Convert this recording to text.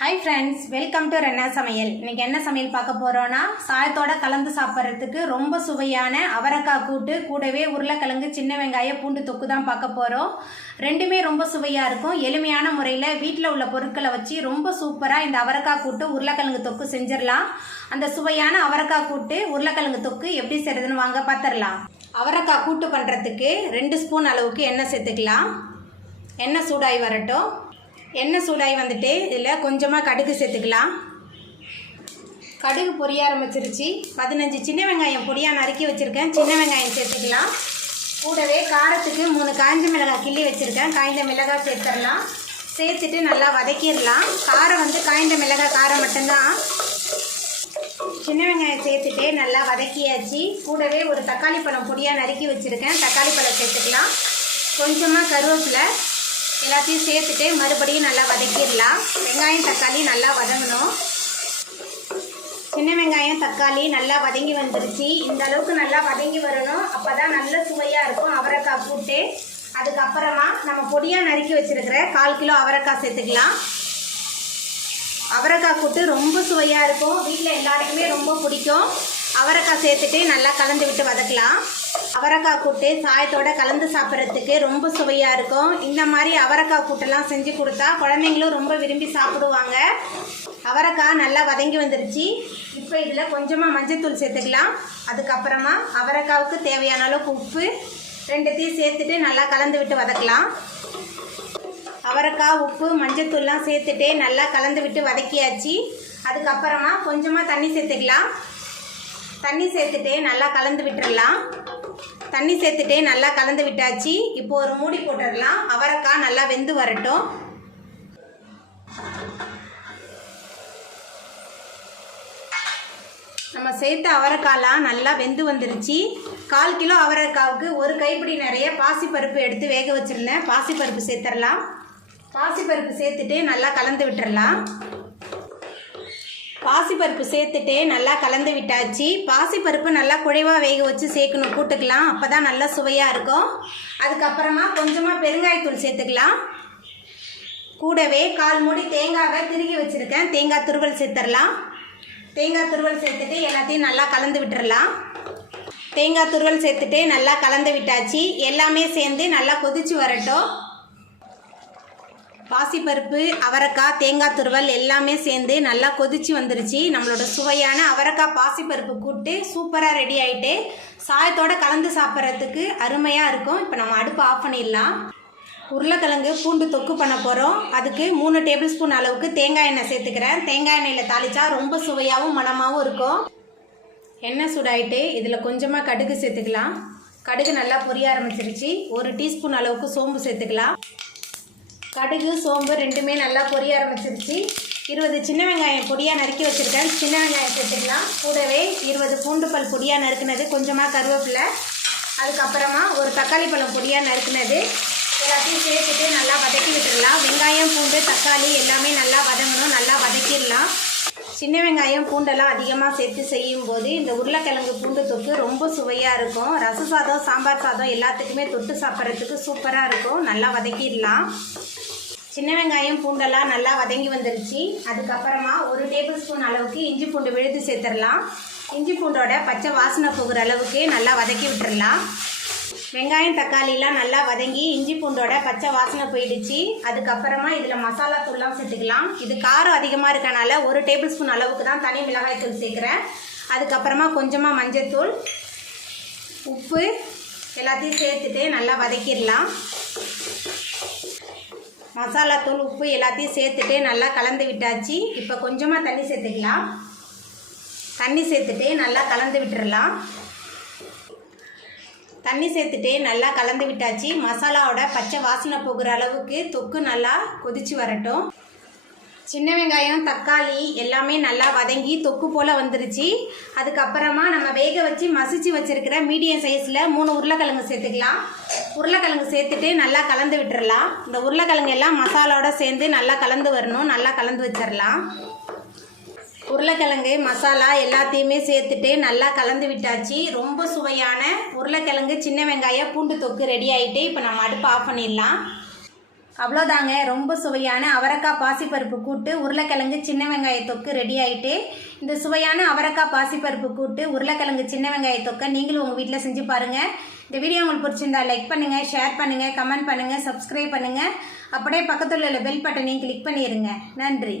Hi friends welcome to रेन्ना सமையல் இன்னைக்கு என்ன சமையல் பார்க்க போறோம்னா சாயத்தோட கலந்து சாப்பிடுறதுக்கு ரொம்ப சுவையான அவரக்காய் கூட்டு கூடவே உருளைக்கிழங்கு சின்ன வெங்காயம் பூண்டு தொக்கு தான் பார்க்க போறோம் ரெண்டுமே ரொம்ப சுவையா இருக்கும் எளிமையான முறையில் வீட்ல உள்ள பொருட்களை வச்சு ரொம்ப சூப்பரா இந்த அவரக்காய் கூட்டு உருளைக்கிழங்கு தொக்கு செஞ்சிரலாம் அந்த சுவையான அவரக்காய் கூட்டு உருளைக்கிழங்கு தொக்கு எப்படி செய்யறதுன்னு வாங்க பாத்திரலாம் அவரக்காய் கூட்டு பண்றதுக்கு 2 ஸ்பூன் அளவுக்கு எண்ணெய் சேர்த்துக்கலாம் எண்ணெய் சூடாகி வரட்டும் எண்ணெய் சூடாகி வந்துட்டு இதில் கொஞ்சமாக கடுகு சேர்த்துக்கலாம் கடுகு பொரிய ஆரம்பிச்சிருச்சு 15 சின்ன வெங்காயம் பொடியாக நறுக்கி வச்சுருக்கேன் சின்ன வெங்காயம் சேர்த்துக்கலாம் கூடவே காரத்துக்கு 3 காய்ஞ்ச மிளகாய் கிள்ளி வச்சுருக்கேன் காய்ந்த மிளகாய் சேர்த்துடலாம் சேர்த்துட்டு நல்லா வதக்கிடலாம் காரம் வந்து காய்ந்த மிளகாய் காரம் மட்டும்தான் சின்ன வெங்காயம் சேர்த்துட்டு நல்லா வதக்கியாச்சு கூடவே ஒரு தக்காளி பழம் பொடியாக நறுக்கி வச்சுருக்கேன் தக்காளி பழம் சேர்த்துக்கலாம் கொஞ்சமாக கருவேப்பிலை எல்லாத்தையும் சேர்த்துட்டு மறுபடியும் நல்லா வதக்கிடலாம் வெங்காயம் தக்காளி நல்லா வதங்கணும் சின்ன வெங்காயம் தக்காளி நல்லா வதங்கி வந்துருச்சு இந்த அளவுக்கு நல்லா வதங்கி வரணும் அப்போ தான் நல்ல சுவையாக இருக்கும் அவரைக்காய் கூட்டு அதுக்கப்புறமா நம்ம பொடியாக நறுக்கி வச்சுருக்கிற 1/4 கிலோ அவரைக்காய் சேர்த்துக்கலாம் அவரைக்காய் கூட்டு ரொம்ப சுவையாக இருக்கும் வீட்டில் எல்லாருக்குமே ரொம்ப பிடிக்கும் அவரைக்காய் சேர்த்துட்டு நல்லா கலந்து விட்டு வதக்கலாம் அவரைக்காய் கூட்டு சாயத்தோட கலந்து சாப்பிட்றதுக்கு ரொம்ப சுவையாக இருக்கும் இந்த மாதிரி அவரைக்காய் கூட்டெல்லாம் செஞ்சு கொடுத்தா குழந்தைங்களும் ரொம்ப விரும்பி சாப்பிடுவாங்க அவரைக்காய் நல்லா வதங்கி வந்துருச்சு இப்போ இதில் கொஞ்சமாக மஞ்சள்தூள் சேர்த்துக்கலாம் அதுக்கப்புறமா அவரைக்காவுக்கு தேவையான அளவுக்கு உப்பு ரெண்டுத்தையும் சேர்த்துட்டு நல்லா கலந்து விட்டு வதக்கலாம் அவரைக்காய் உப்பு மஞ்சள்தூள்லாம் சேர்த்துட்டு நல்லா கலந்து விட்டு வதக்கியாச்சு அதுக்கப்புறமா கொஞ்சமாக தண்ணி சேர்த்துக்கலாம் தண்ணி சேர்த்துட்டு நல்லா கலந்து விட்டுடலாம் தண்ணி சேர்த்துட்டு நல்லா கலந்து விட்டாச்சு இப்போ ஒரு மூடி போட்டுடலாம் அவரைக்காய் நல்லா வெந்து வரட்டும் நம்ம சேர்த்த அவரைக்காய்லாம் நல்லா வெந்து வந்துருச்சு 1/4 கிலோ அவரைக்காவுக்கு ஒரு கைப்பிடி நிறைய பாசிப்பருப்பு எடுத்து வேக வச்சுருந்தேன் பாசிப்பருப்பு சேர்த்துடலாம் பாசிப்பருப்பு சேர்த்துட்டு நல்லா கலந்து விட்டுடலாம் பாசிப்பருப்பு சேர்த்துட்டு நல்லா கலந்து விட்டாச்சு பாசிப்பருப்பு நல்லா குழைவாக வேக வச்சு சேர்க்கணும் கூட்டுக்கலாம் அப்போ தான் நல்லா சுவையாக இருக்கும் அதுக்கப்புறமா கொஞ்சமாக பெருங்காயத்தூள் சேர்த்துக்கலாம் கூடவே 1/4 மூடி தேங்காவை திருகி வச்சுருக்கேன் தேங்காய் துருவல் சேர்த்துடலாம் தேங்காய் துருவல் சேர்த்துட்டு எல்லாத்தையும் நல்லா கலந்து விட்டுடலாம் தேங்காய் துருவல் சேர்த்துட்டு நல்லா கலந்து விட்டாச்சு எல்லாமே சேர்ந்து நல்லா கொதிச்சு வரட்டும் பாசிப்பருப்பு அவரைக்காய் தேங்காய் துருவல் எல்லாமே சேர்ந்து நல்லா கொதிச்சு வந்துருச்சு நம்மளோட சுவையான அவரைக்காய் பாசிப்பருப்பு கூட்டு சூப்பராக ரெடி ஆகிட்டு சாயத்தோடு கலந்து சாப்பிட்றதுக்கு அருமையாக இருக்கும் இப்போ நம்ம அடுப்பு ஆஃப் பண்ணிடலாம் உருளைக்கிழங்கு பூண்டு தொக்கு பண்ண போகிறோம் அதுக்கு 3 டேபிள் ஸ்பூன் அளவுக்கு தேங்காய் எண்ணெய் சேர்த்துக்கிறேன் தேங்காய் எண்ணெயில் தாளித்தா ரொம்ப சுவையாகவும் மணமாகவும் இருக்கும் எண்ணெய் சூடாயிட்டு இதில் கொஞ்சமாக கடுகு சேர்த்துக்கலாம் கடுகு நல்லா பொரிய ஆரம்பிச்சிருச்சு 1 டீஸ்பூன் அளவுக்கு சோம்பு சேர்த்துக்கலாம் கடுகு சோம்பு ரெண்டுமே நல்லா பொரிய ஆரம்பிச்சிருச்சு 20 சின்ன வெங்காயம் பொடியாக நறுக்கி வச்சுருக்கேன் சின்ன வெங்காயம் சேர்த்துக்கலாம் கூடவே 20 பூண்டு பல் பொடியாக நறுக்குனது கொஞ்சமாக கருவேப்பிலை அதுக்கப்புறமா ஒரு தக்காளி பழம் பொடியாக நறுக்குனது எல்லாத்தையும் சேர்த்துட்டு நல்லா வதக்கி விட்டுடலாம் வெங்காயம் பூண்டு தக்காளி எல்லாமே நல்லா வதங்கணும் நல்லா வதக்கிடலாம் சின்ன வெங்காயம் பூண்டெல்லாம் அதிகமாக சேர்த்து செய்யும்போது இந்த உருளைக்கிழங்கு பூண்டு தொக்கு ரொம்ப சுவையாக இருக்கும் ரச சாதம் சாம்பார் சாதம் எல்லாத்துக்குமே தொட்டு சாப்பிட்றதுக்கு சூப்பராக இருக்கும் நல்லா வதக்கிடலாம் சின்ன வெங்காயம் பூண்டெல்லாம் நல்லா வதங்கி வந்துருச்சு அதுக்கப்புறமா 1 டேபிள் ஸ்பூன் அளவுக்கு இஞ்சி பூண்டு விழுது சேர்த்துடலாம் இஞ்சி பூண்டோட பச்சை வாசனை போகிற அளவுக்கு நல்லா வதக்கி விட்டுடலாம் வெங்காயம் தக்காளிலாம் நல்லா வதங்கி இஞ்சி பூண்டோட பச்சை வாசனை போயிடுச்சு அதுக்கப்புறமா இதில் மசாலா தூள்லாம் சேர்த்துக்கலாம் இது காரம் அதிகமாக இருக்கனால 1 டேபிள் ஸ்பூன் அளவுக்கு தான் தனி மிளகாய் தூள் சேர்க்குறேன் அதுக்கப்புறமா கொஞ்சமாக மஞ்சள்தூள் உப்பு எல்லாத்தையும் சேர்த்துட்டு நல்லா வதக்கிடலாம் மசாலா தூள் உப்பு எல்லாத்தையும் சேர்த்துட்டு நல்லா கலந்து விட்டாச்சு இப்போ கொஞ்சமாக தண்ணி சேர்த்துக்கலாம் தண்ணி சேர்த்துட்டு நல்லா கலந்து விட்டுடலாம் தண்ணி சேர்த்துட்டு நல்லா கலந்து விட்டாச்சு மசாலாவோட பச்சை வாசனை போகிற அளவுக்கு தொக்கு நல்லா கொதிச்சு வரட்டும் சின்ன வெங்காயம் தக்காளி எல்லாமே நல்லா வதங்கி தொக்கு போல் வந்துருச்சு அதுக்கப்புறமா நம்ம வேக வச்சு மசிச்சு வச்சுருக்கிற மீடியம் சைஸில் 3 உருளைக்கிழங்கு சேர்த்துக்கலாம் உருளைக்கிழங்கு சேர்த்துட்டு நல்லா கலந்து விட்டுறலாம் இந்த உருளைக்கிழங்கு எல்லாம் மசாலாவோட சேர்ந்து நல்லா கலந்து வரணும் நல்லா கலந்து வச்சிடலாம் உருளைக்கிழங்கு மசாலா எல்லாத்தையுமே சேர்த்துட்டு நல்லா கலந்து விட்டாச்சு ரொம்ப சுவையான உருளைக்கிழங்கு சின்ன வெங்காயம் பூண்டு தொக்கு ரெடி ஆகிட்டு இப்போ நம்ம அடுப்பு ஆஃப் பண்ணிடலாம் அவ்வளோதாங்க, ரொம்ப சுவையான அவரைக்காய் பாசிப்பருப்பு கூட்டு உருளைக்கிழங்கு சின்ன வெங்காய தொக்கு ரெடி ஆகிட்டு. இந்த சுவையான அவரைக்காய் பாசிப்பருப்பு கூட்டு உருளைக்கிழங்கு சின்ன வெங்காய தொக்கை நீங்களும் உங்கள் வீட்டில் செஞ்சு பாருங்கள். இந்த வீடியோ உங்களுக்கு பிடிச்சிருந்தா லைக் பண்ணுங்கள், ஷேர் பண்ணுங்கள், கமெண்ட் பண்ணுங்கள், சப்ஸ்கிரைப் பண்ணுங்கள். அப்படியே பக்கத்தில் உள்ள பெல் பட்டனையும் கிளிக் பண்ணிடுங்க. நன்றி.